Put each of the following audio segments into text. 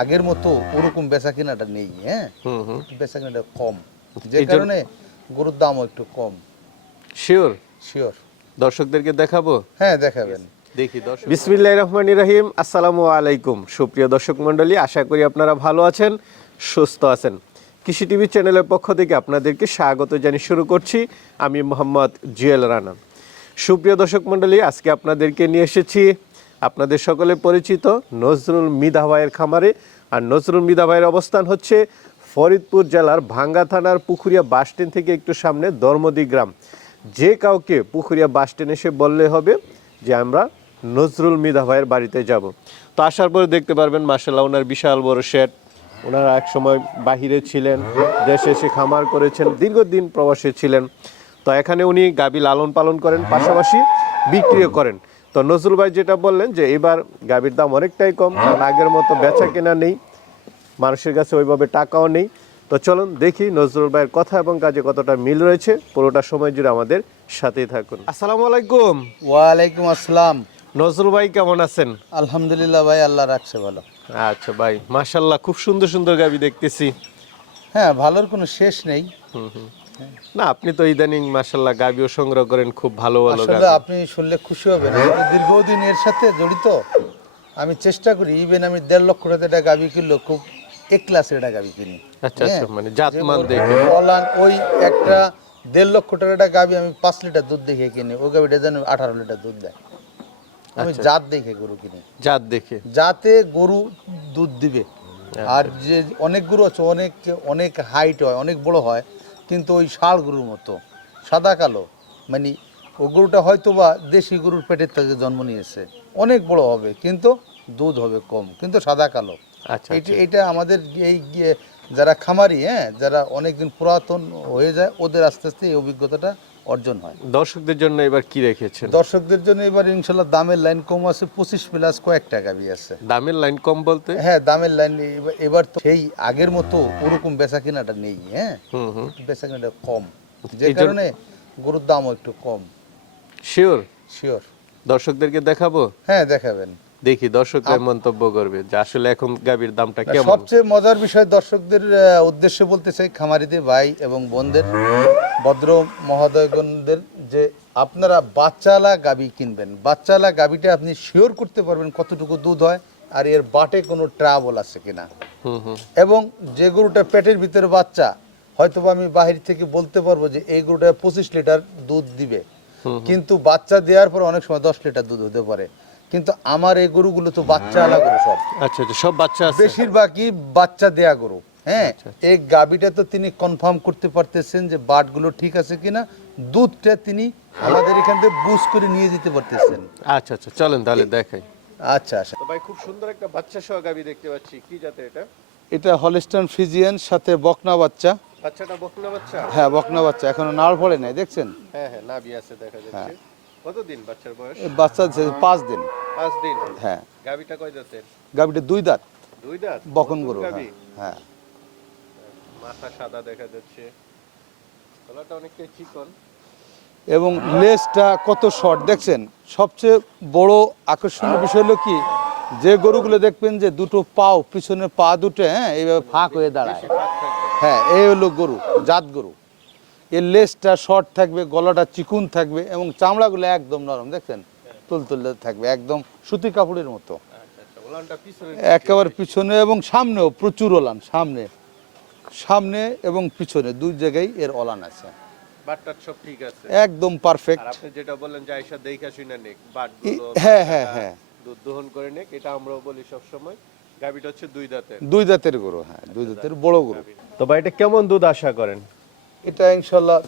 আগের মতো ওরকম বেচা কেনাটা নেই হ্যাঁ? হুম হুম। বেচা কেনাটা কম। যে কারণে গরুর দামও একটু কম। শিওর শিওর দর্শকদেরকে দেখাবো? হ্যাঁ দেখাবেন। দেখি দর্শক। বিসমিল্লাহ রহমান রহিম আসসালামু আলাইকুম। সুপ্রিয় দর্শক মণ্ডলী আশা করি আপনারা ভালো আছেন সুস্থ আছেন। কৃষি টিভি চ্যানেলের পক্ষ থেকে আপনাদেরকে স্বাগত জানিয়ে শুরু করছি। আমি মোহাম্মদ জুয়েল রানা। সুপ্রিয় দর্শক মণ্ডলী আজকে আপনাদেরকে নিয়ে এসেছি আপনাদের সকলে পরিচিত নজরুল মিদা ভাইয়ের খামারে। আর নজরুল মিদা ভাইয়ের অবস্থান হচ্ছে ফরিদপুর জেলার ভাঙ্গা থানার পুকুরিয়া বাসস্ট্যান্ড থেকে একটু সামনে ধর্মদি গ্রাম। যে কাউকে পুকুরিয়া বাসস্ট্যান্ড এসে বললে হবে যে, আমরা নজরুল মিদা ভাইয়ের বাড়িতে যাব। তো আসার পরে দেখতে পারবেন মাসাল্লাহ ওনার বিশাল বড় শেড। ওনারা এক সময় বাহিরে ছিলেন, দেশে এসে খামার করেছেন, দীর্ঘদিন প্রবাসে ছিলেন। তো এখানে উনি গাবি লালন পালন করেন, পাশাপাশি বিক্রিও করেন। তো নজরুল ভাই যেটা বললেন যে এবার গাবির দাম অনেকটাই কম কারণ আগের মতো বেচা কেনা নেই মানুষের কাছে ওইভাবে টাকাও নেই। তো চলুন দেখি নজরুল ভাইয়ের কথা এবং কাজে কতটা মিল রয়েছে। পুরোটা সময় জুড়ে আমাদের সাথেই থাকুন। আসসালামু আলাইকুম। ওয়ালাইকুম আসসালাম। নজরুল ভাই কেমন আছেন? আলহামদুলিল্লাহ ভাই আল্লাহ রাখছে ভালো। আচ্ছা ভাই মাশাল্লাহ খুব সুন্দর সুন্দর গাবি দেখতেছি। হ্যাঁ ভালোর কোনো শেষ নেই। হুম হুম। না আপনি তো ইদানিং মাশাল্লাহ গাবিও সংগ্রহ করেন খুব ভালো ভালো আসলে আপনি শুনলে খুশি হবেন। দীর্ঘদিন এর সাথে জড়িত। আমি চেষ্টা করি ইভেন আমি দেড় লক্ষ টাকা একটা গাবি কিনলো খুব এক ক্লাসের একটা গাবি কিনি। আচ্ছা আচ্ছা হ্যাঁ, মানে জাতমান দেখে। অলান ওই একটা দেড় লক্ষ টাকার একটা গাবি আমি পাঁচ লিটার দুধ দেখে কিনি ওই গাবিটা যেন আঠারো লিটার দুধ দেয়। আমি আচ্ছা। জাত দেখে গরু কিনি। জাত দেখে। যাতে গরু দুধ দিবে। আর যে অনেক গরু আছে অনেক অনেক হাইট হয় অনেক বড় হয় কিন্তু ওই ষাঁড় গরুর মতো সাদা কালো। মানে ও গরুটা হয়তো বা দেশি গরুর পেটের থেকে জন্ম নিয়েছে। অনেক বড় হবে কিন্তু দুধ হবে কম কিন্তু সাদা কালো। আচ্ছা এটা এটা আমাদের এই যারা খামারি হ্যাঁ যারা অনেকদিন পুরাতন হয়ে যায় ওদের আস্তে আস্তে এই অভিজ্ঞতাটা অর্জন হয়। দর্শকদের জন্য এবার কি রেখেছেন? দর্শকদের জন্য এবার ইনশাল্লাহ দামের লাইন কম আছে পঁচিশ প্লাস কয়েক টাকা বি আছে। দামের লাইন কম বলতে? হ্যাঁ দামের লাইন এবার- তো সেই আগের মতো ওরকম বেচা কেনাটা নেই হ্যাঁ? বেচা কেনাটা কম। যে কারণে গরুর দামও একটু কম। শিওর শিওর দর্শকদেরকে দেখাবো? হ্যাঁ দেখাবেন। দেখি দর্শকদের মন্তব্য করবে যে আসলে এখন গাবির দামটা কেমন? সবচেয়ে মজার বিষয় দর্শকদের উদ্দেশ্যে বলতে চাই খামারিদের ভাই এবং বোনদের ভদ্র মহোদয়গণদের যে আপনারা বাচ্চালা গাবি কিনবেন। বাচ্চালা গাবিটা আপনি শিওর করতে পারবেন কতটুকু দুধ হয় আর এর বাটে কোনো ট্রাবল আছে কিনা। এবং যে গরুটা পেটের ভিতরে বাচ্চা হয়তো আমি বাহির থেকে বলতে পারব যে এই গরুটা পঁচিশ লিটার দুধ দিবে। কিন্তু বাচ্চা দেওয়ার পর অনেক সময় দশ লিটার দুধ হতে পারে। কিন্তু আমার এই গরুগুলো তো বাচ্চা আলা গরু সব। আচ্ছা আচ্ছা সব বাচ্চা আছে? বেশিরভাগই বাচ্চা দেয়া গরু হ্যাঁ? এই গাবিটা তো তিনি কনফার্ম করতে পারতেছেন যে বাটগুলো ঠিক আছে কিনা দুধটা তিনি আমাদের এখান থেকে বুঝ করে নিয়ে যেতে পারতেছেন। আচ্ছা আচ্ছা চলেন তাহলে দেখাই। আচ্ছা আচ্ছা। তো ভাই খুব সুন্দর একটা বাচ্চা সহ গাবি দেখতে পাচ্ছি। কি জাতে এটা? এটা হলিস্টান ফিজিয়ান সাথে বকনা বাচ্চা। বাচ্চাটা বকনা বাচ্চা? হ্যাঁ বকনা বাচ্চা। এখনও নাড় পড়ে নাই দেখছেন? হ্যাঁ হ্যাঁ নাভি আছে দেখা যাচ্ছে। কতদিন বাচ্চার বয়স? বাচ্চা পাঁচ দিন। পাঁচ দিন? হ্যাঁ। গাবিটা কয় দাঁতের গাবিটা দুই দাঁত। দুই দাঁত? বকন গরু হ্যাঁ। হ্যাঁ। মাথা সাদা দেখা যাচ্ছে। গলাটা অনেকটাই চিকন। এবং লেজটা কত শর্ট দেখছেন? সবচেয়ে বড় আকর্ষণীয় বিষয় হলো কি যে গরুগুলো দেখবেন যে দুটো পাও পিছনের পা দুটো হ্যাঁ এইভাবে ফাঁক হয়ে দাঁড়ায়। হ্যাঁ এই হলো গরু জাত গরু। এর লেসটা শর্ট থাকবে গলাটা চিকুন থাকবে এবং চামড়াগুলো একদম নরম দেখছেন? তুলতুলে থাকবে একদম সুতি কাপড়ের মতো। আচ্ছা আচ্ছা ওলানটা পিছনে একেবারে পিছনে এবং সামনেও প্রচুর ওলান সামনে। সামনে এবং পিছনে দুই জায়গায় এর ওলান আছে। সব ঠিক আছে? একদম পারফেক্ট আপনি যেটা বললেন যে আয়সা দেখা শুনে নেক বাটগুলো হ্যাঁ, হ্যাঁ, হ্যাঁ। দুধ দহন করে নেক এটা আমরাও বলি সব সময় গাবিটা হচ্ছে দুই দাঁতের। দুই দাঁতের গরু হ্যাঁ দুই দাঁতের বড় গরু। তো ভাই এটা কেমন দুধ আশা করেন? এটা ইনশাল্লাহ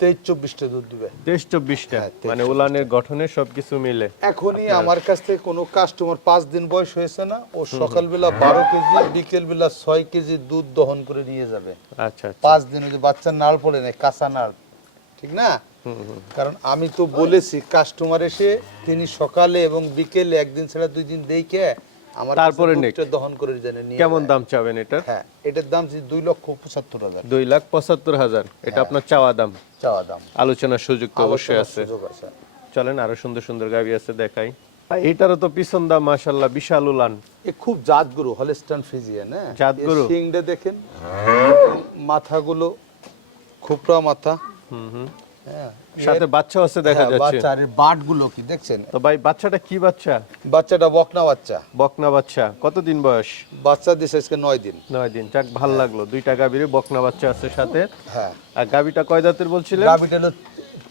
তেইশ চব্বিশটা দুধ দিবে। তেইশ চব্বিশটা? হ্যাঁ, মানে উলানের গঠনে সবকিছু মিলে। এখনই আমার কাছ থেকে কোনো কাস্টমার পাঁচ দিন বয়স হয়েছে না ও সকালবেলা বারো কেজি বিকেলবেলা ছয় কেজি দুধ দহন করে নিয়ে যাবে। আচ্ছা আচ্ছা। পাঁচ দিন ওই যে বাচ্চার নাড় পড়ে নেই কাঁচা নাড় ঠিক না? কারণ আমি তো বলেছি কাস্টমার এসে তিনি সকালে এবং বিকেলে একদিন ছাড়া দুই দিন দেখে আমার তারপরে দহন করে জানে কেমন দাম চাবেন এটার? হ্যাঁ এটার দাম দুই লক্ষ পঁচাত্তর হাজার। দুই লাখ পঁচাত্তর হাজার। এটা হ্যাঁ। আপনার চাওয়া দাম? চাওয়া দাম। আলোচনার সুযোগ তো অবশ্যই আছে। চলেন আরও সুন্দর সুন্দর গাবি আছে দেখাই। এটারও তো পিছন দা মাশাল্লাহ বিশাল উলান। এ খুব জাতগুরু হলেস্টান ফিজিয়ান হ্যাঁ? জাতগুরু? শিংটা দেখেন। মাথাগুলো খুপড়া মাথা। হুম হুম। সাথে বাচ্চা আছে দেখা হ্যাঁ, যাচ্ছে। বাচ্চা আর এর বাটগুলো কি দেখছেন? তো ভাই বাচ্চাটা কি বাচ্চা? বাচ্চাটা বকনা বাচ্চা। বকনা বাচ্চা। কতদিন বয়স? বাচ্চা দিছে আজকে নয় দিন। নয় দিন। যাক ভালো লাগল। দুইটা গাভীর বকনা বাচ্চা আছে সাথে। হ্যাঁ। আর গাভীটা কয় দাঁতের বলছিলেন? গাবিটা হলো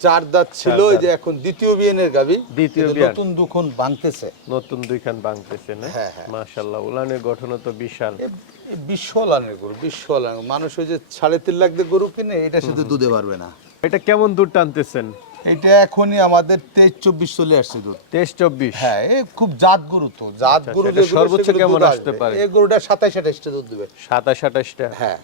চার দাঁত ছিল যে এখন দ্বিতীয় বিয়ানের গাবি দ্বিতীয় বিয়ান। নতুন দুখন ভাঙতেছে নতুন দুইখান বাংতেছে না? হ্যাঁ, হ্যাঁ। মাশাল্লাহ উলানের গঠন তো বিশাল। বিশ্বলানের গরু বিশ্বলানের মানুষ ওই যে সাড়ে তিন লাখ দিয়ে গরু কিনে এটা শুধু দুধে পারবে না। এটা কেমন দুধ টানতেছেন? এটা এখনই আমাদের তেইশ চব্বিশ চলে আসছে দুধ। তেইশ চব্বিশ? হ্যাঁ এ খুব জাত গরু তো জাত আচ্ছা, গরু সর্বোচ্চ কেমন আসতে পারে? এই গরুটা সাতাশ আঠাশটা দুধ দেবে। সাতাশ আঠাশটা হ্যাঁ।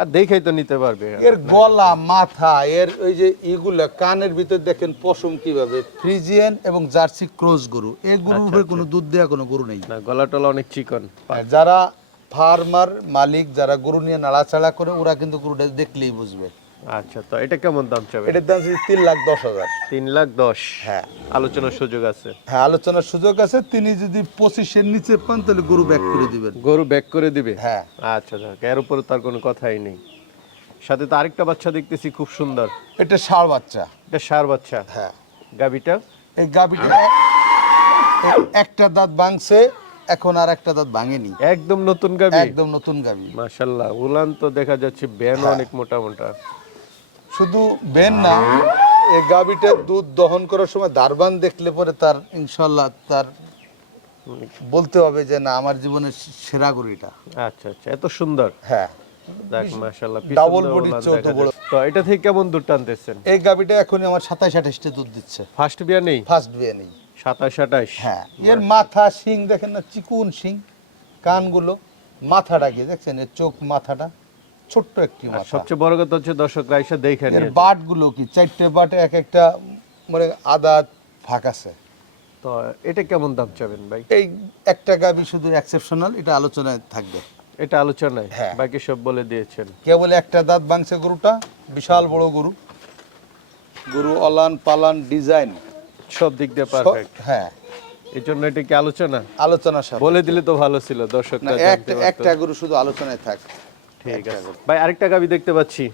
আর দেখেই তো নিতে পারবে। এর গলা মাথা এর ওই যে ইগুলা কানের ভিতর দেখেন পশম কীভাবে। ফ্রিজিয়ান এবং জার্সি ক্রস গরু। এই আচ্ছা, গরুর উপরে কোনো দুধ দেওয়া কোনো গরু নেই। না গলা টলা অনেক চিকন। যারা ফার্মার মালিক যারা গরু নিয়ে নাড়াচাড়া করে ওরা কিন্তু গরুটা দেখলেই বুঝবে। আচ্ছা তো এটা কেমন দাম চাবে এটার দাম হচ্ছে তিন লাখ দশ হাজার। তিন লাখ দশ? হ্যাঁ। আলোচনার সুযোগ আছে? হ্যাঁ আলোচনার সুযোগ আছে তিনি যদি পঁচিশের নিচে পান তাহলে গরু ব্যাক করে দিবেন। গরু ব্যাক করে দিবে? হ্যাঁ। আচ্ছা যাক এর উপরে তার কোনো কথাই নেই। সাথে তো আরেকটা বাচ্চা দেখতেছি খুব সুন্দর। এটা ষাঁড় বাচ্চা। এটা সার বাচ্চা? হ্যাঁ। গাবিটা এই গাবিটা একটা দাঁত ভাঙছে এখন আর একটা দাঁত ভাঙেনি। একদম নতুন গাবি একদম নতুন গাবি উলান তো দেখা যাচ্ছে ব্যান অনেক মোটা মোটা। শুধু বেন না এই গাবিটা দুধ দহন করার সময় দারবান দেখলে পরে তার ইনশাল্লাহ তার বলতে হবে যে না আমার জীবনের সেরা গরু এটা আচ্ছা আচ্ছা এত সুন্দর। হ্যাঁ। দেখ মাশাল্লাহ Double body চৌদ্দ বড়। তো এটা থেকে কেমন দুধ টানতেছেন? এই গাবিটা এখনই আমার সাতাশ আঠাশটা দুধ দিচ্ছে। ফার্স্ট বিয়া নেই? ফার্স্ট বিয়ে নেই। সাতাশ আঠাশ? হ্যাঁ এর মাথা শিং দেখেন না চিকুন শিং কানগুলো মাথাটা দেখছেন এর চোখ মাথাটা? ছোট্ট একটি মাথা। সবচেয়ে বড় কথা হচ্ছে দর্শকরা এসে দেখে এর। বাটগুলো কি? চারটে বাটে এক একটা মানে আদা ফাঁক আছে। তো এটা কেমন দাম চাবেন ভাই? এই একটা গাবি শুধু এক্সেপশনাল এটা আলোচনায় থাকবে। এটা আলোচনায়? হ্যাঁ। বাকি সব বলে দিয়েছেন। কেবল একটা দাঁত ভাঙছে গরুটা বিশাল বড় গরু। গরু অলান পালান ডিজাইন। সব দিক দিয়ে পারফেক্ট হ্যাঁ। এই জন্য এটা কি আলোচনা? আলোচনার সাথে বলে দিলে তো ভালো ছিল দর্শক। একটা গরু শুধু আলোচনায় থাক। ঠিক আছে। ভাই আরেকটা গাবি দেখতে পাচ্ছি।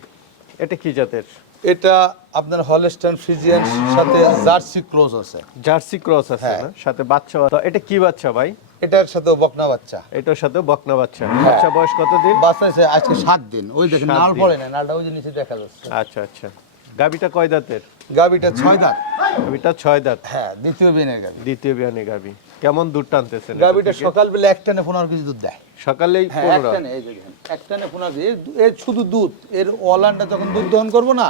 এটা কি জাতের? এটা আপনার হলস্টাইন ফ্রিজিয়ান সাথে জার্সি ক্রস আছে। জার্সি ক্রস আছে হ্যাঁ। না? সাথে বাচ্চা তো এটা কি বাচ্চা ভাই? এটার সাথে বকনা বাচ্চা। এটার সাথে বকনা বাচ্চা। বাচ্চা বয়স কতদিন বাচ্চা আছে আজকে সাত দিন। ওই দেখেন নাল পড়ে না নালটা ওই যে নিচে দেখা যাচ্ছে। আচ্ছা আচ্ছা। গাবিটা কয় দাঁতের? গাবিটা ছয় দাঁত। গাবিটা ছয় দাঁত। হ্যাঁ দ্বিতীয় বেনের গাবি। দ্বিতীয় বিয়ানি গাবি। কেমন দুধ টানতেছেন গাবিটা? সকালবেলা একটানে পনেরো কেজি দুধ দেয়। সকালেই হ্যাঁ একটানে এই দেখেন, পনেরো কেজি। এর শুধু দুধ এর অলানটা যখন দুধ দহন করব না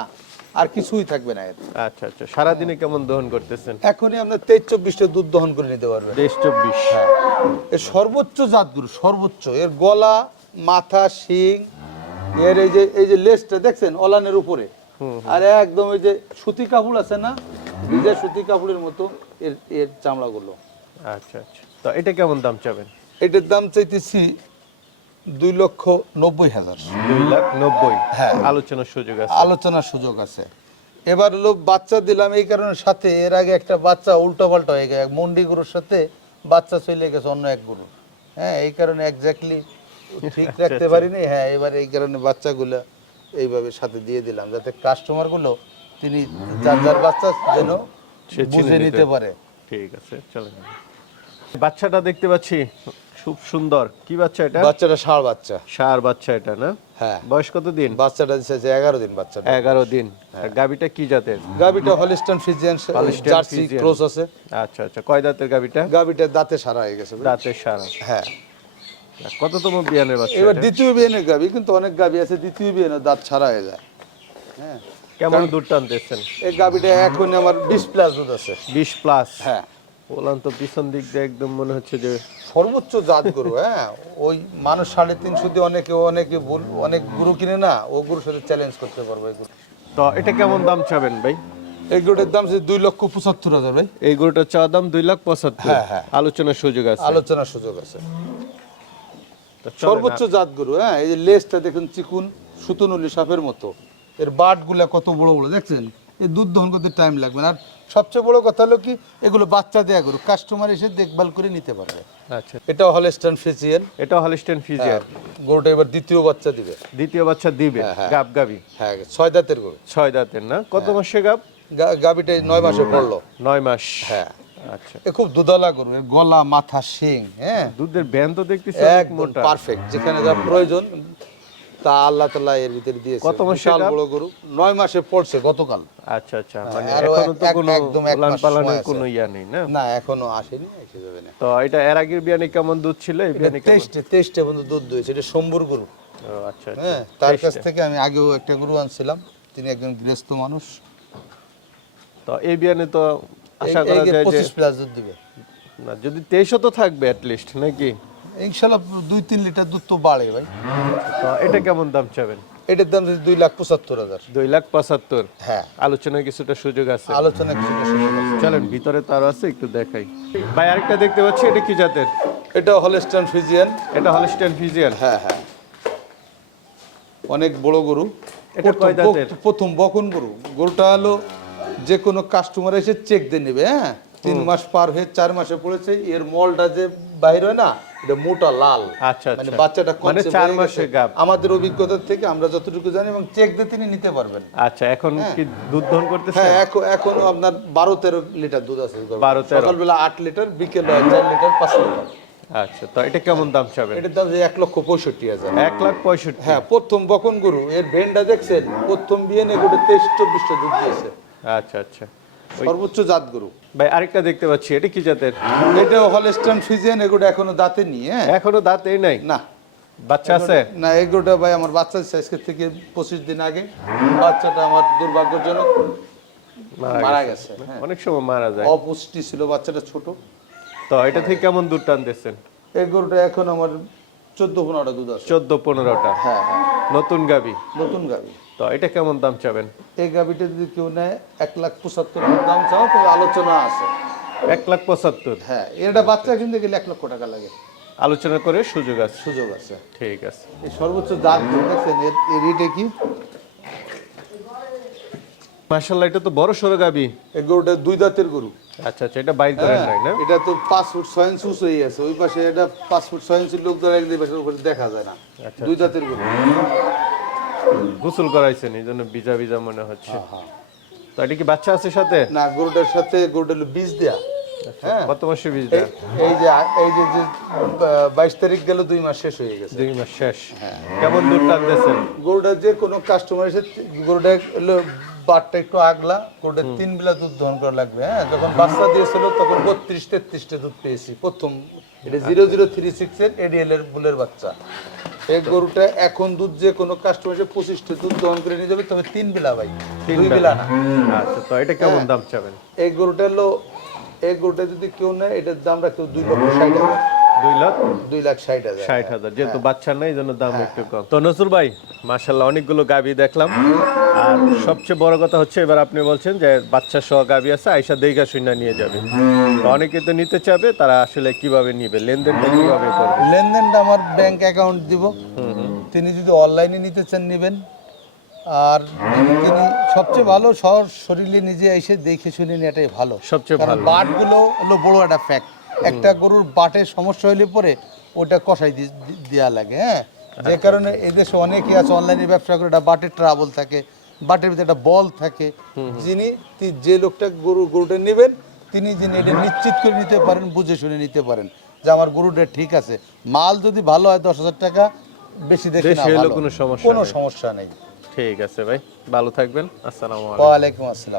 আর কিছুই থাকবে না এর। আচ্ছা আচ্ছা সারাদিনে কেমন দহন করতেছেন? এখনই আপনার তেইশ চব্বিশটা দুধ দহন করে নিতে পারবেন তেইশ চব্বিশ। হ্যাঁ এর সর্বোচ্চ জাতগুলো সর্বোচ্চ এর গলা মাথা শিং এর এই যে এই যে লেজটা দেখছেন অলানের উপরে। আর একদম এই যে সুতি কাপড় আছে না ভিজা সুতি কাপড়ের মতো এর এর চামড়াগুলো। আচ্ছা আচ্ছা। তো এটা কেমন দাম চাবেন? এটার দাম চাইতেছি দুই লক্ষ নব্বই হাজার। দুই লাখ নব্বই? হ্যাঁ। আলোচনার সুযোগ আছে। আলোচনার সুযোগ আছে। এবার হলো বাচ্চা দিলাম এই কারণে সাথে এর আগে একটা বাচ্চা উল্টো পাল্টা হয়ে গেছে মন্ডি গরুর সাথে বাচ্চা চলে গেছে অন্য এক গরু হ্যাঁ এই কারণে এক্স্যাক্টলি ঠিক রাখতে পারিনি। হ্যাঁ এবার এই কারণে বাচ্চাগুলো এইভাবে সাথে দিয়ে দিলাম যাতে কাস্টমারগুলো তিনি যার যার বাচ্চা যেন বুঝে নিতে পারে। ঠিক আছে চলেন। বাচ্চাটা দেখতে পাচ্ছি খুব সুন্দর। কি বাচ্চা এটা? বাচ্চাটা ষাঁড় বাচ্চা। সার বাচ্চা এটা না? হ্যাঁ। বয়স কত দিন? বাচ্চাটা দিচ্ছে এগারো দিন বাচ্চা। এগারো দিন। হ্যাঁ। গাবিটা কি জাতের? গাবিটা হলিস্টন ফিজিয়ান জার্সি ক্রস আছে। আচ্ছা আচ্ছা। কয় দাঁতের গাবিটা? গাবিটা দাঁতে সারা হয়ে গেছে দাঁতের সারা। হ্যাঁ। কততম বিয়ানের বাচ্চা এবার দ্বিতীয় বিয়ানের গাবি কিন্তু অনেক গাবি আছে দ্বিতীয় বিয়ানের দাঁত ছাড়া হয়ে যায়। হ্যাঁ। কেমন দুধ টানতেছেন? এই গাবিটা এখন আমার বিশ প্লাস দুধ আছে। বিশ প্লাস? হ্যাঁ। বললাম তো পিছন দিক দিয়ে একদম মনে হচ্ছে যে সর্বোচ্চ জাত গরু হ্যাঁ। ওই মানুষ সাড়ে তিনশো দিয়ে অনেকে অনেকে অনেক গরু কিনে না ও গরুর সাথে চ্যালেঞ্জ করতে পারবে তো এটা কেমন দাম চাবেন ভাই? এই গরুটার দাম দুই লক্ষ পঁচাত্তর হাজার ভাই। এই গরুটার চা দাম দুই লাখ পঁচাত্তর। হ্যাঁ, হ্যাঁ। আলোচনার সুযোগ আছে। আলোচনার সুযোগ আছে। সর্বোচ্চ জাত গরু হ্যাঁ এই যে লেজটা দেখুন চিকুন সুতনুলি সাপের মতো। এর বাটগুলা কত বড় বড় দেখছেন? এই দুধ দহন করতে টাইম লাগবে আর সবচেয়ে বড় কথা হলো কি এগুলো বাচ্চা দেয়া গরু কাস্টমার এসে দেখভাল করে নিতে পারবে। আচ্ছা। এটা হলস্টান ফ্রিজিয়ান এটা হলিস্টেন ফিজিয়ার গরুটা এবার দ্বিতীয় বাচ্চা দিবে। দ্বিতীয় বাচ্চা দিবে হ্যাঁ, হ্যাঁ। গাব গাবি হ্যাঁ ছয় দাঁতের গরু। ছয় দাঁতের না? কত মাসে গাব? গা- গাভীটা নয় মাসে পড়ল। নয় মাস। হ্যাঁ। এ খুব দুধালা গরু এর গলা মাথা শিং হ্যাঁ? দুধের ব্যান তো দেখতেছি একদম পারফেক্ট যেখানে যা প্রয়োজন তা আল্লাহ তালা এর ভিতরে দিয়েছে। কত মাসে বিশাল বড় গরু নয় মাসে পড়ছে গতকাল। আচ্ছা আচ্ছা মানে এখনও তো কোনো একদম পালানের। কোনো ইয়া নেই না? না এখনও আসেনি এসে যাবে না। তো এটা এর আগের বিয়ানে কেমন দুধ ছিল? এই বিয়ানে কেমন? দুধ দিয়েছে এটা সম্বুর গরু। আচ্ছা আচ্ছা। হ্যাঁ তার কাছ থেকে আমি আগেও একটা গরু আনছিলাম তিনি একজন গৃহস্থ মানুষ। তো এই বিয়ানে তো আশা করা যায় যে পঁচিশ প্লাস দুধ দিবে। না যদি তেইশও তো থাকবে অ্যাট লিস্ট নাকি? ইনশাল্লাহ দুই তিন লিটার দুধ তো বাড়ে ভাই। তো এটা কেমন দাম চাবেন? এটার দাম যদি দুই লাখ পঁচাত্তর হাজার। দুই লাখ পঁচাত্তর? হ্যাঁ। আলোচনায় কিছুটা সুযোগ আছে। আলোচনা কিছুটা সুযোগ আছে। চলেন ভিতরে তার আছে একটু দেখাই। ভাই আরেকটা দেখতে পাচ্ছি এটা কি জাতের? এটা হলস্টান ফিজিয়ান এটা হলস্টেন ফিজিয়ান হ্যাঁ হ্যাঁ। অনেক বড় গরু। এটা কয় দাঁতের? প্রথম বকন গরু। গরুটা হলো যে কোনো কাস্টমার এসে চেক দিয়ে নেবে হ্যাঁ? তিন মাস পার হয়ে চার মাসে পড়েছে এর মলটা যে বাইর হয় না এটা মোটা লাল। আচ্ছা মানে আচ্ছা বাচ্চাটা মানে চার হয়ে মাসের গাব আমাদের অভিজ্ঞতা থেকে আমরা যতটুকু জানি এবং চেক দিয়ে তিনি নিতে পারবেন। আচ্ছা এখন কি দুধ দহন করতেছে হ্যাঁ এখন এখনও আপনার বারো তেরো লিটার দুধ আছে। 12 13 সকালবেলা আট লিটার বিকেল হয় চার লিটার পাঁচ লিটার। আচ্ছা তো এটা কেমন দাম চাবেন? এটার দাম যে এক লক্ষ পঁয়ষট্টি হাজার। এক লাখ পঁয়ষট্টি। হ্যাঁ প্রথম বকন গরু এর ভেন্ডা দেখছেন প্রথম বিয়ে নিয়ে গোটে তেইশ চব্বিশটা দুধ দিয়েছে। আচ্ছা আচ্ছা। সর্বোচ্চ জাত গরু। ভাই আরেকটা দেখতে পাচ্ছি এটা কি জাতের? ফিজিয়ান এগুলো এখনও দাঁতে নিয়ে হ্যাঁ? এখনও দাঁতেই নাই? না। বাচ্চা আছে? না এগুলোটা ভাই আমার বাচ্চা আজকে থেকে পঁচিশ দিন আগে। বাচ্চাটা আমার দুর্ভাগ্যজনক মারা গেছে। হ্যাঁ। অনেক সময় মারা যায়। অপুষ্টি ছিল বাচ্চাটা ছোট। তো এটা থেকে কেমন দুধ টানতেছেন? এই গরুটা এখন আমার চোদ্দ পনেরোটা দুধ আছে। চোদ্দ পনেরোটা? হ্যাঁ হ্যাঁ। নতুন গাবি? নতুন গাবি। তো এটা কেমন দাম চাবেন? এই গাবিটা যদি কেউ নেয় এক লাখ পঁচাত্তর দাম চাও তবে আলোচনা আছে। এক লাখ পঁচাত্তর? হ্যাঁ এটা বাচ্চা কিনতে গেলে এক লক্ষ টাকা লাগে। আলোচনা করে সুযোগ আছে। সুযোগ আছে। ঠিক আছে। এই সর্বোচ্চ দাম দেখছেন এর রেটে কি? মার্শাল্লাহ এটা তো বড় সড়ো গাবি এই গরুটা দুই দাঁতের গরু। আচ্ছা আচ্ছা এটা বাইর করেন নাই না? এটা তো পাঁচ ফুট ছয় ইঞ্চি উঁচু হয়ে আছে ওই পাশে এটা পাঁচ ফুট ছয় ইঞ্চির লোক ধরে একদিন পাশে উপরে দেখা যায় না। আচ্ছা, দুই দাঁতের গরু। গোসল করাইছেন এই জন্য ভিজা ভিজা মনে হচ্ছে। তো এটা কি বাচ্চা আছে সাথে? না গরুটার সাথে গরুটা হলো বীজ দেয়া। হ্যাঁ। কত মাসে বীজ দেয়? এই যে এই যে বাইশ তারিখ গেল দুই মাস শেষ হয়ে গেছে। দুই মাস শেষ। হ্যাঁ। কেমন দুধ টানতেছেন? গরুটা যে কোনো কাস্টমার এসে গরুটা হলো বাটটা একটু আগলা গরুটা তিন বেলা দুধ দহন করা লাগবে হ্যাঁ। যখন বাচ্চা দিয়েছিল তখন বত্রিশ তেত্রিশটা দুধ পেয়েছি প্রথম এটা জিরো জিরো থ্রি সিক্স এর এডিএল এর বুলের বাচ্চা। এই গরুটা এখন দুধ যে কোনো কাস্টমার এসে পঁচিশটা দুধ দহন করে নিয়ে যাবে তবে তিন বেলা ভাই তিন বেলা। না। আচ্ছা তো এটা কেমন দাম চাবেন? এই গরুটা হলো এই গরুটা যদি কেউ নেয় এটার দাম রাখতে দুই লক্ষ ষাট হাজার। দুই লাখ? দুই লাখ ষাট হাজার। ষাট হাজার যেহেতু হ্যাঁ। বাচ্চা নাই এই জন্য দাম একটু কম। তো নসুর ভাই মার্শাল্লাহ অনেকগুলো গাবি দেখলাম। আর সবচেয়ে বড় কথা হচ্ছে এবার আপনি বলছেন যে বাচ্চা সহ গাবি আছে আইসা দেখা শুনে নিয়ে যাবে। অনেকে তো নিতে চাবে তারা আসলে কীভাবে নিবে লেনদেনটা কীভাবে করবে? লেনদেনটা আমার ব্যাংক অ্যাকাউন্ট দিব। তিনি যদি অনলাইনে নিতে চান নেবেন। আর তিনি সবচেয়ে ভালো শরীরে নিজে এসে দেখে শুনে নেওয়াটাই ভালো। সবচেয়ে ভালো। বাটগুলো হলো বড় একটা ফ্যাক্ট একটা গরুর বাটের সমস্যা হলে পরে ওটা কষাই দেওয়া লাগে হ্যাঁ? যে কারণে এদেশে অনেকে আছে অনলাইনে ব্যবসা করে একটা বাটের ট্রাবল থাকে বাটের ভিতরে একটা বল থাকে। যিনি যে লোকটা গরু গরুটা নেবেন তিনি যিনি এটা নিশ্চিত করে নিতে পারেন বুঝে শুনে নিতে পারেন যে আমার গরুটা ঠিক আছে। মাল যদি ভালো হয় দশ হাজার টাকা বেশি দেখে কোনো সমস্যা কোনো নেই। সমস্যা নেই। ঠিক আছে ভাই ভালো থাকবেন। আসসালামু আলাইকুম। ওয়ালাইকুম আসসালাম।